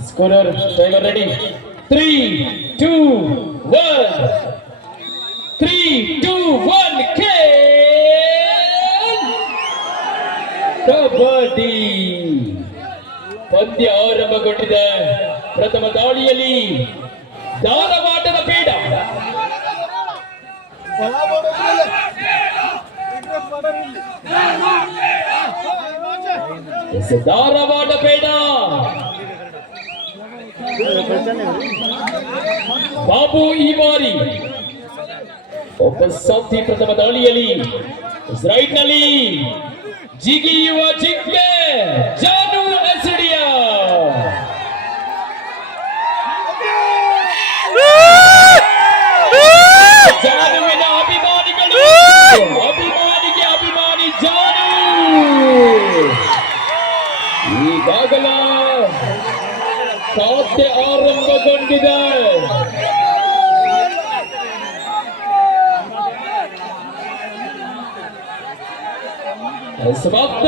Scorer, driver ready. 3, 2, 1. 3, 2, 1. Kabaddi ಪಂದ್ಯ ಆರಂಭಗೊಂಡಿದೆ. ಪ್ರಥಮ ದಾಳಿಯಲ್ಲಿ ಧಾರವಾಡದ ಬೇಡ ಧಾರವಾಡ ಬೇಡ ಬಾಬು ಈ ಬಾರಿ ಒಬ್ಬ ಸಾಥಿ ಪ್ರಥಮ ದಾಳಿಯಲ್ಲಿ ರೈಟ್ ನಲ್ಲಿ ಜಿಗಿಯುವ ಜಿಂಕೆ ಜಾನು ಎಸಡಿಯ ಜಾನುವಿನ ಅಭಿಮಾನಿಗಳು ಅಭಿಮಾನಿಗೆ ಅಭಿಮಾನಿ ಜಾನು ಈಗಾಗಲ ಖಾತೆ ಆರಂಭಗೊಂಡಿದೆ. ಸಮಾಪ್ತ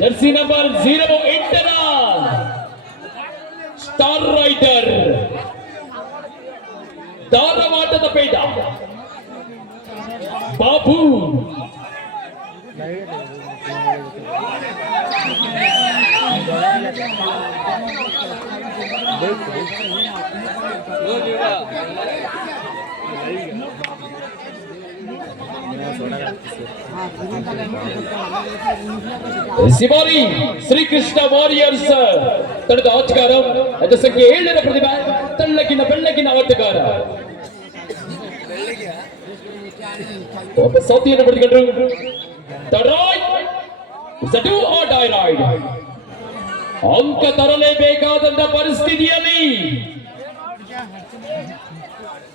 ಜರ್ಸಿ ನಂಬರ್ 08ರ ಸ್ಟಾರ್ ರೈಡರ್ ಧಾರವಾಡದ ಬೇಡ ಬಾಬು ಶಿವಾರಿ ಶ್ರೀಕೃಷ್ಣ ವಾರಿಯರ್ಸ್ ತಂಡದ ಆಟಗಾರ ಅದು ಸಂಖ್ಯೆ 7ರ ಪ್ರತಿಭೆ ತಳ್ಳಗಿನ ಬೆಳ್ಳಗಿನ ಆಟಗಾರ ಒಬ್ಬ ಸೌತಿಯನ್ನು ಪಡೆದುಕೊಂಡ್ರು. ಅಂಕ ತರಲೇಬೇಕಾದಂತ ಪರಿಸ್ಥಿತಿಯಲ್ಲಿ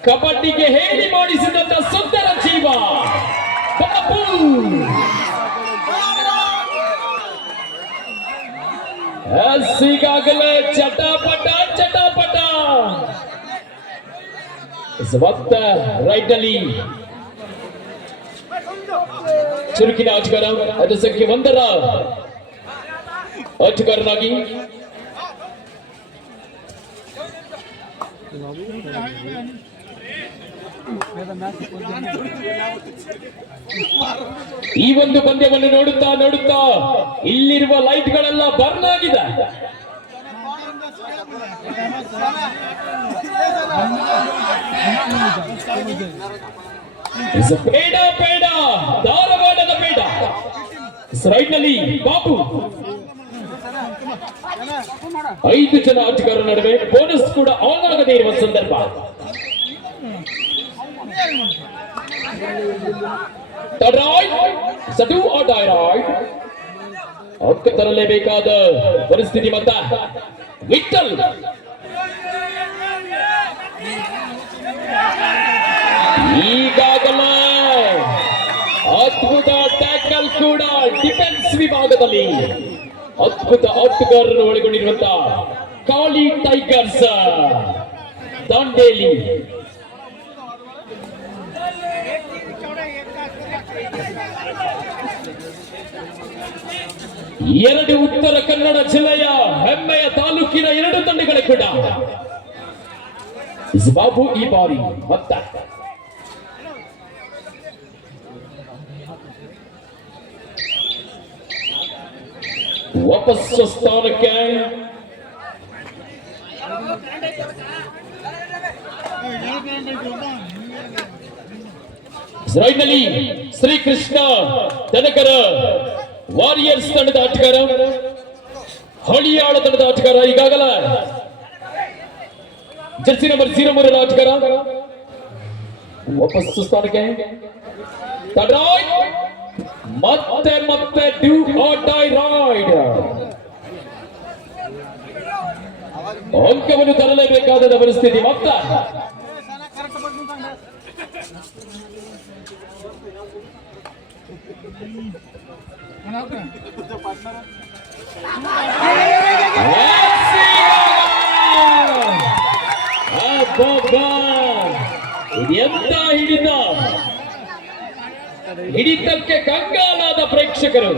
ಕಬಡ್ಡಿಗೆ ಹೇಳಿ ಮಾಡಿಸಿದಂತ ಸುಂದರ ಜೀವ ಬಾಬು ಈಗಾಗಲೇ ಚಟಾಪಟ ಚಟಾಪಟ ರೈಟ್ ನಲ್ಲಿ ಚುರುಕಿನ ಆಟಗಾರ ಅದು ಸಂಖ್ಯೆ 1ರ ಆಟಗಾರನಾಗಿ ಈ ಒಂದು ಪಂದ್ಯವನ್ನು ನೋಡುತ್ತಾ ನೋಡುತ್ತಾ ಇಲ್ಲಿರುವ ಲೈಟ್ಗಳೆಲ್ಲ ಬರ್ನ್ ಆಗಿದೆ. ಬೇಡ ಬೇಡ ಧಾರವಾಡದ ಬೇಡ ರೈಟ್ ನಲ್ಲಿ ಬಾಬು 5 ಜನ ಆಟಗಾರರ ನಡುವೆ ಬೋನಸ್ ಕೂಡ ಆನ್ ಆಗದೇ ಇರುವ ಸಂದರ್ಭ. ಅಂಕ ತರಲೇಬೇಕಾದ ಪರಿಸ್ಥಿತಿ ಮತ್ತ ವಿಠಲ್ ಈಗಾಗಲೇ ಅದ್ಭುತ ಟ್ಯಾಕಲ್ ಕೂಡ ಡಿಫೆನ್ಸ್ ವಿಭಾಗದಲ್ಲಿ ಅದ್ಭುತ ಆಟಗಾರರನ್ನು ಒಳಗೊಂಡಿರುವಂತಹ ಕಾಳಿ ಟೈಗರ್ಸ್ ದಾಂಡೇಲಿ ಎರಡು ಉತ್ತರ ಕನ್ನಡ ಜಿಲ್ಲೆಯ ಹೆಮ್ಮೆಯ ತಾಲೂಕಿನ 2 ತಂಡಗಳ ಕೂಡ ಬಾಬು ಈ ಬಾರಿ ಮತ್ತ ವಾಪಸ್ಸು ಸ್ಥಾನಕ್ಕೆ ನಲ್ಲಿ ಶ್ರೀಕೃಷ್ಣ ದನಕರ ವಾರಿಯರ್ಸ್ ತಂಡದ ಆಟಗಾರ ಹಳಿಯಾಳ ತಂಡದ ಆಟಗಾರ ಈಗಾಗಲೇ ಜರ್ಸಿ ನಂಬರ್ 03ರ ಆಟಗಾರ ವಾಪಸ್ಸು ಸ್ಥಾನಕ್ಕೆ ಮತ್ತೆ ಮತ್ತೆ ಡ್ಯೂ ಆರ್ ಡೈ ರೈಡ್ ಅಂಕವನ್ನು ತರಲೇಬೇಕಾದ ಪರಿಸ್ಥಿತಿ ಮತ್ತ ಎಂತ ಹಿಡಿತ ಹಿಡಿತಕ್ಕೆ ಕಂಗಾಲಾದ ಪ್ರೇಕ್ಷಕರು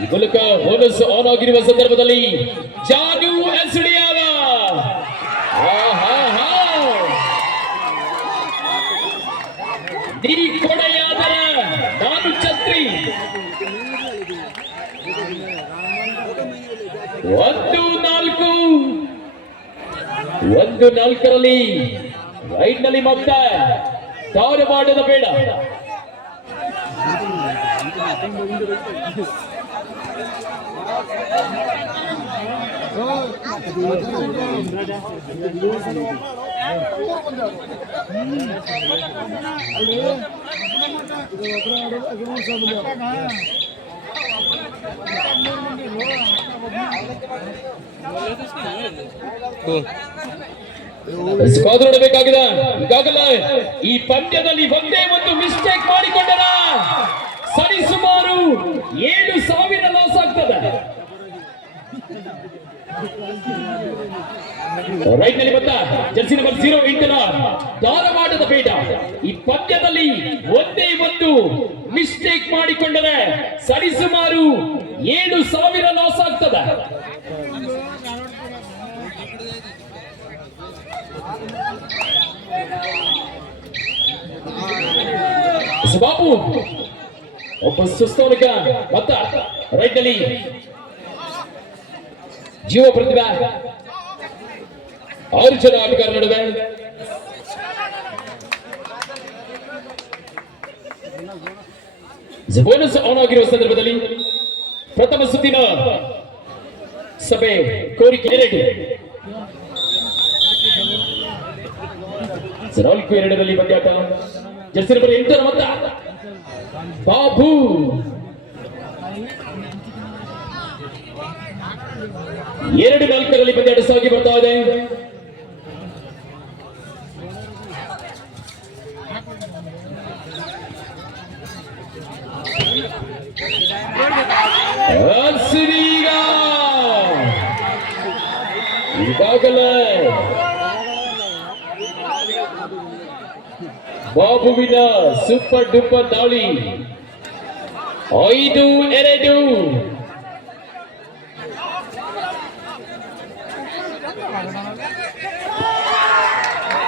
ಈ ಮೂಲಕ ಬೋನಸ್ ಆನ್ ಆಗಿರುವ ಸಂದರ್ಭದಲ್ಲಿ ಜಾನು ಎಸ್ಡಿಯಾವ ನೀ ಕೊಡೆಯಾದರ ನಾನು ಛತ್ರಿ. 1-4 ರೈಟ್ ನಲ್ಲಿ ಮೊತ್ತ ಧಾರವಾಡದ ಬೇಡ. ನೋಡಬೇಕಾಗಿದೆ. ಈಗಾಗಲೇ ಈ ಪಂದ್ಯದಲ್ಲಿ ಒಂದೇ ಒಂದು ಮಿಸ್ಟೇಕ್ ಮಾಡಿಕೊಂಡರ ಸರಿಸುಮಾರು 7,000 ಲಾಸ್ ಆಗ್ತದೆ. ರೈಟ್ ನಲ್ಲಿ ಬಂದ ಜರ್ಸಿ ನಂಬರ್ 08 ಧಾರವಾಡದ ಬೇಡ. ಈ ಪಂದ್ಯದಲ್ಲಿ ಒಂದೇ ಒಂದು ಮಿಸ್ಟೇಕ್ ಮಾಡಿಕೊಂಡರೆ ಸರಿಸುಮಾರು 7,000 ಲಾಸ್ ಆಗ್ತದೆ. ಬಾಬು ಒಬ್ಬ ಸುಸ್ತವನಿಕ ಮತ್ತ ರೈಟ್ ನಲ್ಲಿ ಜೀವ ಪ್ರತಿಭಾ 6 ಜನ ಆಟಗಾರ ನಡುವೆ ಬೋನಸ್ ಆನ್ ಆಗಿರುವ ಸಂದರ್ಭದಲ್ಲಿ ಪ್ರಥಮ ಸುತ್ತಿನ ಸಭೆ ಕೋರಿಕೆ 4-2 ಪಂದ್ಯಾಟ. ಜರ್ಸಿ ನಂಬರ್ 8 ಮೊತ್ತ ಬಾಬು ಎರಡು 4 ಪಂದ್ಯಾಟ ಸಾಗಿ ಬರ್ತಾ ಇದೆ. ಈಗಾಗಲೇ ಬಾಬುವಿನ ಸೂಪರ್ ಡೂಪರ್ ದಾಳಿ 5-2.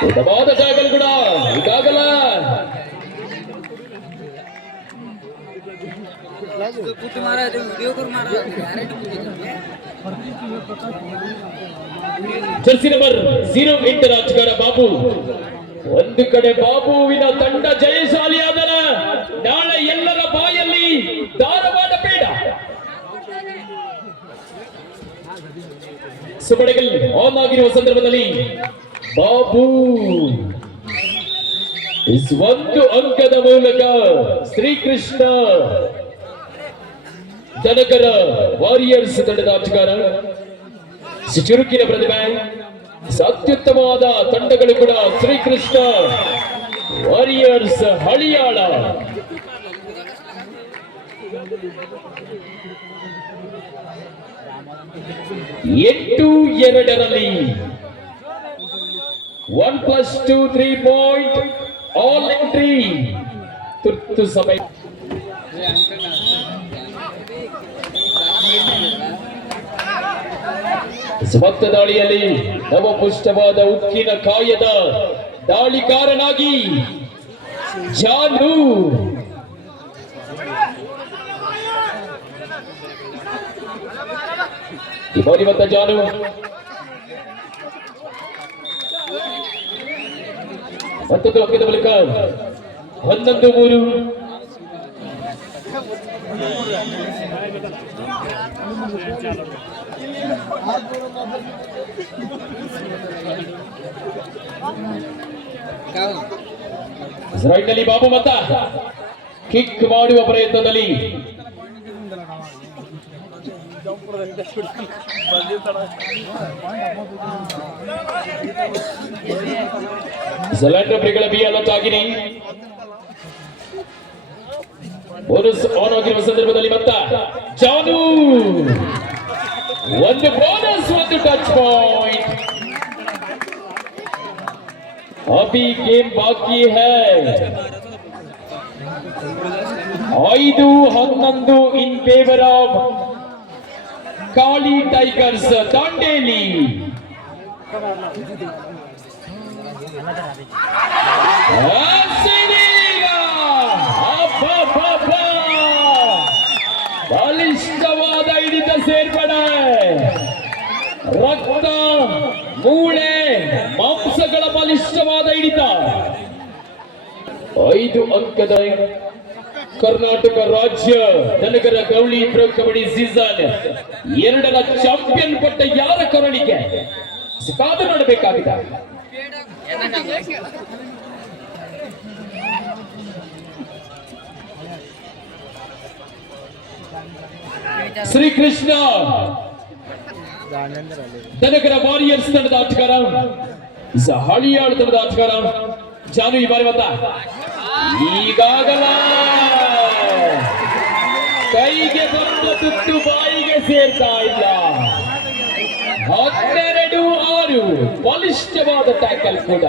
ಉತ್ತಮವಾದ ಜಾಗಲು ಕೂಡ ಈಗಾಗಲೇ ಜರ್ಸಿ ನಂಬರ್ 08 ರಾಜಗಾರ ಬಾಬು. ಒಂದು ಕಡೆ ಬಾಬುವಿನ ತಂಡ ಜಯಶಾಲಿಯಾದರೆ ನಾಳೆ ಎಲ್ಲರ ಬಾಯಲ್ಲಿ ಧಾರವಾಡ ಬೇಡ. ಸುಬಡಗಲ್ ಆನ್ ಆಗಿರುವ ಸಂದರ್ಭದಲ್ಲಿ ಬಾಬು ಒಂದು ಅಂಕದ ಮೂಲಕ ಶ್ರೀಕೃಷ್ಣ ದನಕರ ವಾರಿಯರ್ಸ್ ತಂಡದ ಆಟಗಾರ. ಚುರುಕಿನ ಪ್ರತಿಭೆ, ಅತ್ಯುತ್ತಮವಾದ ತಂಡಗಳು ಕೂಡ ಶ್ರೀಕೃಷ್ಣ ವಾರಿಯರ್ಸ್ ಹಳಿಯಾಳ. ಎಂಟು 2 1+2 3 ಪಾಯಿಂಟ್ ಆಲ್ ಎಂಟ್ರಿ. ತುರ್ತು ಸಮಯ ಸ್ಮತ್ತ ದಾಳಿಯಲ್ಲಿ ನವಪುಷ್ಟವಾದ ಉಕ್ಕಿನ ಕಾಯದ ದಾಳಿಕಾರನಾಗಿ ಜಾನು ಇವತ್ತ ಜಾನು ಮತ್ತೊಂದು ಅಂಕದ ಬಳಿಕ 11-3. ರೈಟ್ ನಲ್ಲಿ ಬಾಬು ಮತ ಕಿಕ್ ಮಾಡುವ ಪ್ರಯತ್ನದಲ್ಲಿ ಗಳ ಬಿ ಅಲತ್ತಾಗಿರಿ. ಬೋನಸ್ ಆನ್ ಆಗಿರುವ ಸಂದರ್ಭದಲ್ಲಿ ಮತ್ತ ಜಾನು ಒಂದು ಬೋನಸ್, ಒಂದು ಟಚ್ ಪಾಯಿಂಟ್. अभी गेम बाकी है. 5-11 in favour of Kali tigers Dandeli. ಬಲಿಷ್ಠವಾದ ಹಿಡಿತ ಸೇರ್ಪಡೆ, ರಕ್ತ ಮೂಳೆ ಮಾಂಸಗಳ ಬಲಿಷ್ಠವಾದ ಹಿಡಿತ. 5 ಅಂಕದ ಕರ್ನಾಟಕ ರಾಜ್ಯ ದನಗರ ಗೌಳಿ ಪ್ರೊ ಕಬಡ್ಡಿ ಸೀಸನ್ 2ರ ಚಾಂಪಿಯನ್ ಪಟ್ಟ ಯಾರ ಕರಳಿಗೆ ಕಾದು ನೋಡಬೇಕಾಗಿದೆ. ಶ್ರೀಕೃಷ್ಣ ದನಗರ ವಾರಿಯರ್ಸ್ ತಂಡದ ಆಟಗಾರ, ಹಳಿಯಾಳು ತಂಡದ ಆಟಗಾರ ಜಾನು ಈ ಬಾರಿ ಬಂದ. ಈಗಾಗಲ ಕೈಗೆ ಬಂದ ತುತ್ತು ಬಾಯಿಗೆ ಸೇರ್ತಾ ಇಲ್ಲ. 12-6 ಬಲಿಷ್ಠವಾದ ಟ್ಯಾಕಲ್ ಕೂಡ.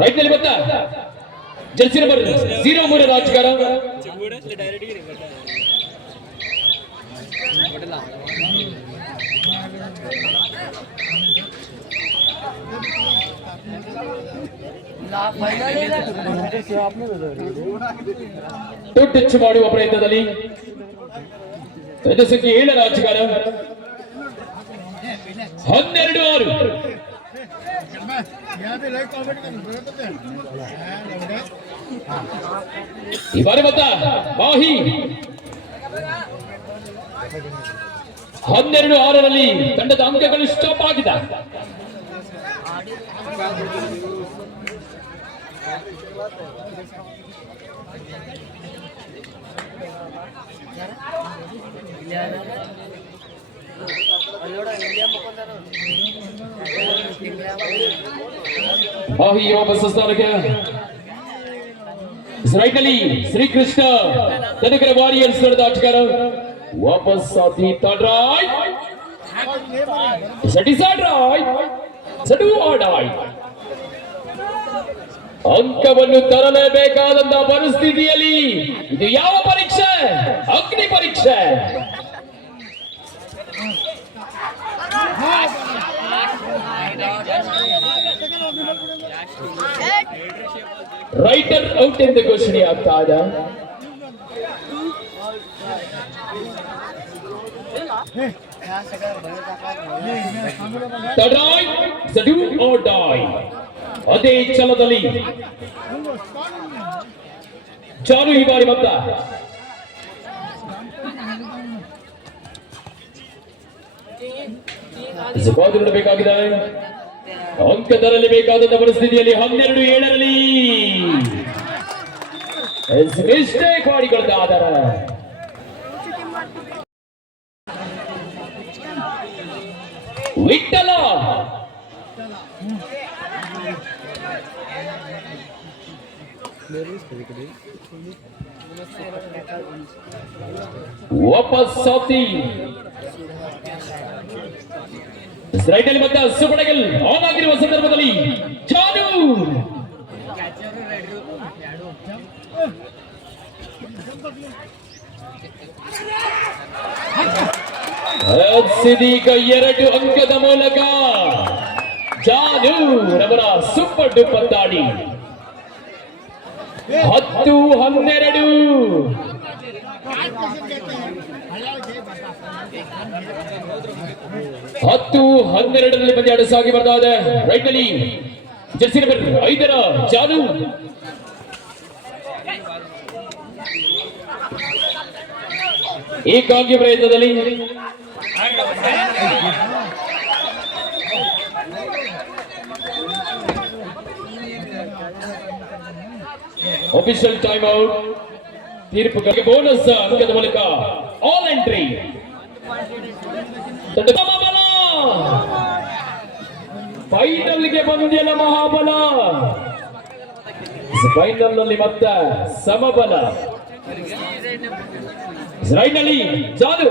ರೈಟ್ ನಲ್ಲಿ ಬಂದ ಜರ್ಸಿ ನಂಬರ್ 03 ರಾಜಗಾರ, ಟಚ್ ಮಾಡುವ ಪ್ರಯತ್ನದಲ್ಲಿ ಸಂಖ್ಯೆ 7 ರಾಜಗಾರ. 12-6 ಈ ಬಾರಿ ಬಂದ ಮಾಹಿ. 12-6 ತಂಡದ ಅಂಕಗಳು ಸ್ಟಾಪ್ ಆಗಿದೆ. ಮಾಹಿ ವಾಪಸ್ ಸ್ಥಾನಕ್ಕೆ. ರೈಟ್ ನಲ್ಲಿ ಶ್ರೀಕೃಷ್ಣ ದನಗರ ವಾರಿಯರ್ಸ್ ತಂಡದ ಆಟಗಾರ ವಾಪಸ್ ಸಾಥಿ ತಡ್ರಾಯ್ ಅಂಕವನ್ನು ತರಲೇಬೇಕಾದಂತಹ ಪರಿಸ್ಥಿತಿಯಲ್ಲಿ ಇದು ಯಾವ ಪರೀಕ್ಷೆ? ಅಗ್ನಿ ಪರೀಕ್ಷೆ. ರೈಟರ್ ಔಟ್ ಎಂದು ಘೋಷಣೆ ಆಗ್ತಾ ಇದೆ. ಅದೇ ಛಲದಲ್ಲಿ ಜಾನು ಈ ಬಾರಿ ಬಂದ. ನೋಡಬೇಕಾಗಿದೆ ಅಂಕ ತರಲಿ ಬೇಕಾದ ಪರಿಸ್ಥಿತಿಯಲ್ಲಿ 12-7 ಮಿಸ್ಟೇಕ್ ಮಾಡಿಕೊಳ್ತಾ ಆಧಾರ. ವಿಠಲ ವಾಪಸ್ ಸಾಥಿ ರೈಟ್ ಅಲ್ಲಿ ಬಂದ ಸುಬಡಗಲ್ ಆನ್ ಆಗಿರುವ ಸಂದರ್ಭದಲ್ಲಿ ಜಾನು ಇದೀಗ 2 ಅಂಕದ ಮೂಲಕ ಜಾನು ರವರ ಸೂಪರ್ ಡೂಪರ್ ದಾಳಿ. 10-12 10-12 ಪಂದ್ಯಾಟ ಸಾಗಿ ಬರ್ತಾ ಇದೆ. ರೈಟ್ ನಲ್ಲಿ ಜರ್ಸಿ ನಂಬರ್ 5 ಜಾನು ಏಕಾಂಗಿ ಪ್ರಯತ್ನದಲ್ಲಿ ಆಫಿಷಿಯಲ್ ಟೈಮ್ ಔಟ್. ತೀರ್ಪುಗಳಿಗೆ ಬೋನಸ್ ಅಂಕದ ಮೂಲಕ ಆಲ್ ಎಂಟ್ರಿ. ಫೈನಲ್ಗೆ ಬಂದಿಲ್ಲ ಮಹಾಬಲ. ಫೈನಲ್ ನಲ್ಲಿ ಮತ್ತೆ ಸಮಬಲ. ರೈಟ್ ನಲ್ಲಿ ಜಾದು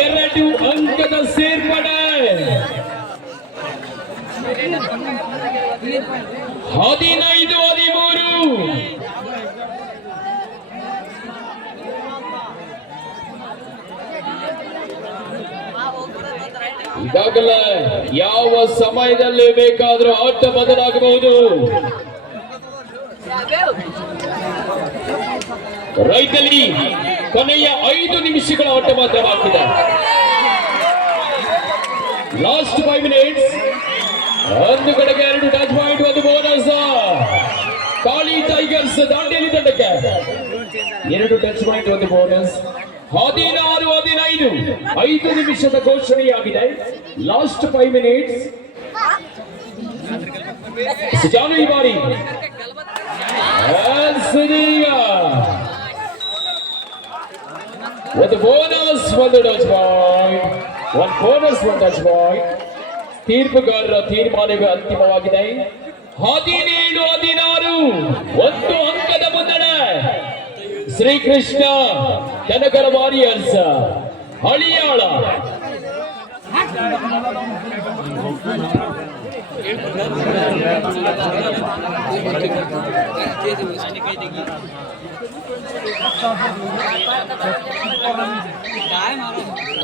ಎರಡು ಅಂಕದ ಸೇರ್ಪಡೆ 15-13. ಈಗಾಗಲೇ ಯಾವ ಸಮಯದಲ್ಲಿ ಬೇಕಾದರೂ ಆಟ ಬದಲಾಗಬಹುದು. ರೈತಲ್ಲಿ ಕೊನೆಯ 5 ನಿಮಿಷಗಳ ಆಟ ಮಾತ್ರ ಬಾಕಿದೆ. Last 5 minutes. ಒಂದು ಕಡೆಗೆ 2 ಟಚ್ ಪಾಯಿಂಟ್, ಒಂದು ಬೋನಸ್. ಕಾಳಿ ಟೈಗರ್ಸ್ ದಾಂಡೇಲಿ ತಂಡಕ್ಕೆ 2 ಟಚ್ ಪಾಯಿಂಟ್, ಒಂದು ಬೋನಸ್. 16-15 5 ನಿಮಿಷದ ಘೋಷಣೆಯಾಗಿದೆ. Last 5 minutes. ಜಾನು ಈ ಬಾರಿ ಒಂದು ಬೋನಸ್, ಒಂದು ಟಚ್ ಪಾಯಿಂಟ್, ಒಂದು ಬೋನಸ್, ಒಂದು ಟಚ್ ಪಾಯಿಂಟ್. ತೀರ್ಪುಗಾರರ ತೀರ್ಮಾನವೇ ಅಂತಿಮವಾಗಿದೆ. 17-16 1 ಅಂಕದ ಮುನ್ನಡೆ. ಶ್ರೀಕೃಷ್ಣ ಕನಕರ ವಾರಿಯರ್ಸ್ ಹಳಿಯಾಳ.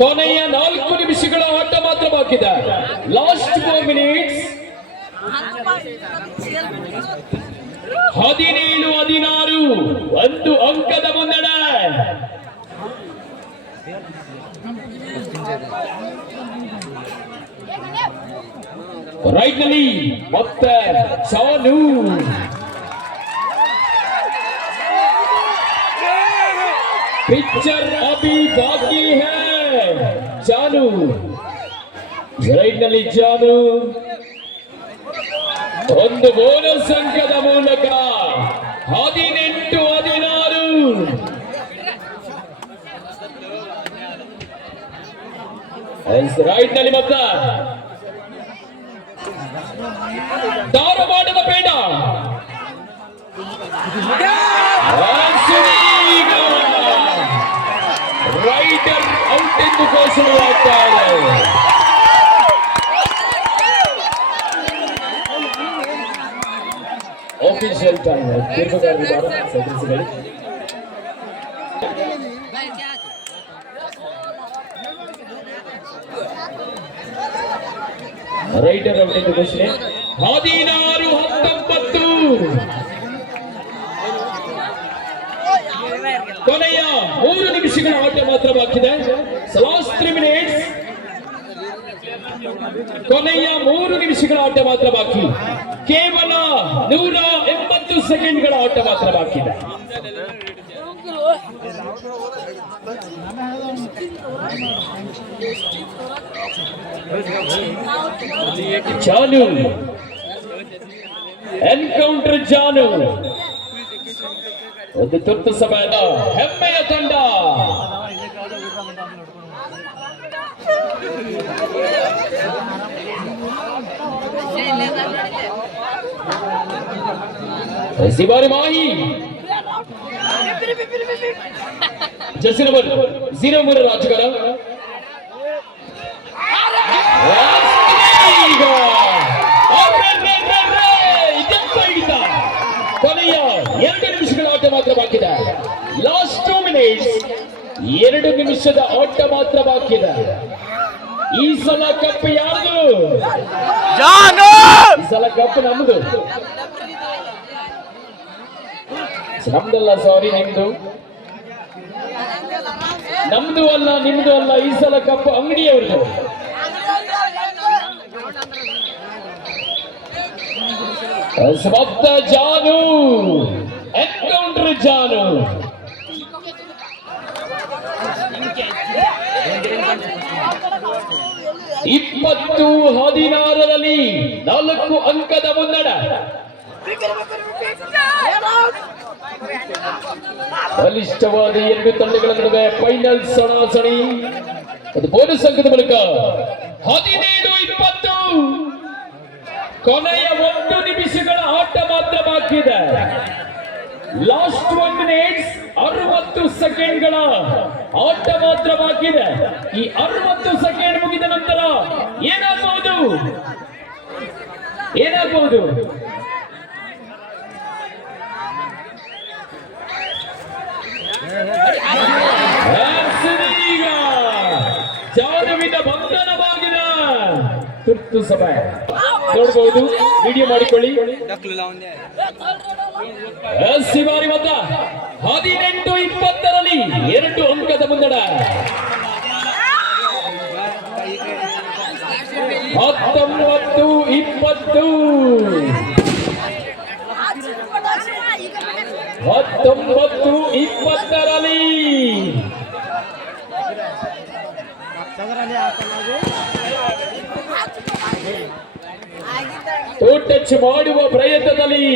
ಕೊನೆಯ 4 ನಿಮಿಷಗಳ ಆಟ ಮಾತ್ರ ಬಾಕಿದೆ. Last 4 minutes. 17-16 1 ಅಂಕದ ಮುನ್ನಡೆ. ರೈಟ್ ನಲ್ಲಿ ಮತ್ತೆ ಜಾನು. पिक्चर अभी बाकी है. ಜಾನು ರೈಟ್ ನಲ್ಲಿ ಜಾನು ಒಂದು ಬೋನಸ್ ಅಂಕದ ಮೂಲಕ 18-16. ರೈಟ್ ನಲ್ಲಿ ಮತ್ತೆ ಧಾರವಾಡದ ಬೇಡ. ರೈಡರ್ ಔಟ್ ಎಂದು ಘೋಷಣೆಯಾಗ್ತಾ ಇದೆ. ಆಫಿಷಿಯಲ್ ಟೈಮ್ ತೀರ್ಪುಗಾರರಿದ್ದಾರೆ ಸದಸ್ಯಗಳು. ರೈಡರ್ ಔಟ್ ಎಂದು ಘೋಷಣೆ. 16-19 ಕೊನೆಯ 3 ನಿಮಿಷಗಳ ಆಟ ಮಾತ್ರ ಬಾಕಿದೆ. Last 3 minutes. ಕೊನೆಯ 3 ನಿಮಿಷಗಳ ಆಟ ಮಾತ್ರ ಬಾಕಿ. ಕೇವಲ 180 ಸೆಕೆಂಡ್ಗಳ ಆಟ ಮಾತ್ರ ಬಾಕಿದೆ. ಜಾನು ಎನ್ಕೌಂಟರ್. ಜಾನು ಒಂದು ತುರ್ತು ಸಮಯದ ಹೆಮ್ಮೆಯ ತಂಡ. Shivari Mahi Jersey number 03 ರಾಜಗಾರ. ಕೊನೆಯ 2 ನಿಮಿಷಗಳ ಆಟ ಮಾತ್ರ ಬಾಕಿದೆ. Last 2 minutes. 2 ನಿಮಿಷದ ಆಟ ಮಾತ್ರ ಬಾಕಿದೆ. ಈ ಸಲ ಕಪ್ ಯಾರ್ದು? ಈ ಸಲ ಕಪ್ ನಮ್ದು. ನಮ್ದಲ್ಲ, ಸಾರಿ, ನಿಮ್ದು. ನಮ್ದು ಅಲ್ಲ, ನಿಮ್ದು ಅಲ್ಲ. ಈ ಸಲ ಕಪ್ ಅಂಗಡಿಯವ್ರದ್ದು. ಜಾನು ಎನ್ಕೌಂಟರ್. ಜಾನು 20-16 4 ಅಂಕದ ಮುನ್ನಡೆ. ಬಲಿಷ್ಠವಾದ 2 ತಂಡಗಳ ನಡುವೆ ಫೈನಲ್ ಸಣಾಸಣಿ. ಅದು ಬೋನಸ್ ಅಂಕದ ಮೂಲಕ 17-20. ಕೊನೆಯ 1 ನಿಮಿಷಗಳ ಆಟ ಮಾತ್ರ ಬಾಕಿ ಇದೆ. ಲಾಸ್ಟ್ 1 ಮಿನಿಟ್ 60 ಸೆಕೆಂಡ್ಗಳ ಆಟ ಮಾತ್ರ ಬಾಕಿ ಇದೆ. ಈ 60 ಸೆಕೆಂಡ್ ಮುಗಿದ ನಂತರ ಏನಾಗಬಹುದು ಈಗ ಜಾನುವಿನ ಬಂಧನವಾಗಿದೆ. ತುರ್ತು ಸಮಯ ನೋಡಬಹುದು, ವಿಡಿಯೋ ಮಾಡಿಕೊಳ್ಳಿ. ಶಿವಾರಿ ಮೊತ್ತ 18-20 2 ಅಂಕದ ಮುನ್ನಡ. 19-20 ಟಚ್ ಮಾಡುವ ಪ್ರಯತ್ನದಲ್ಲಿ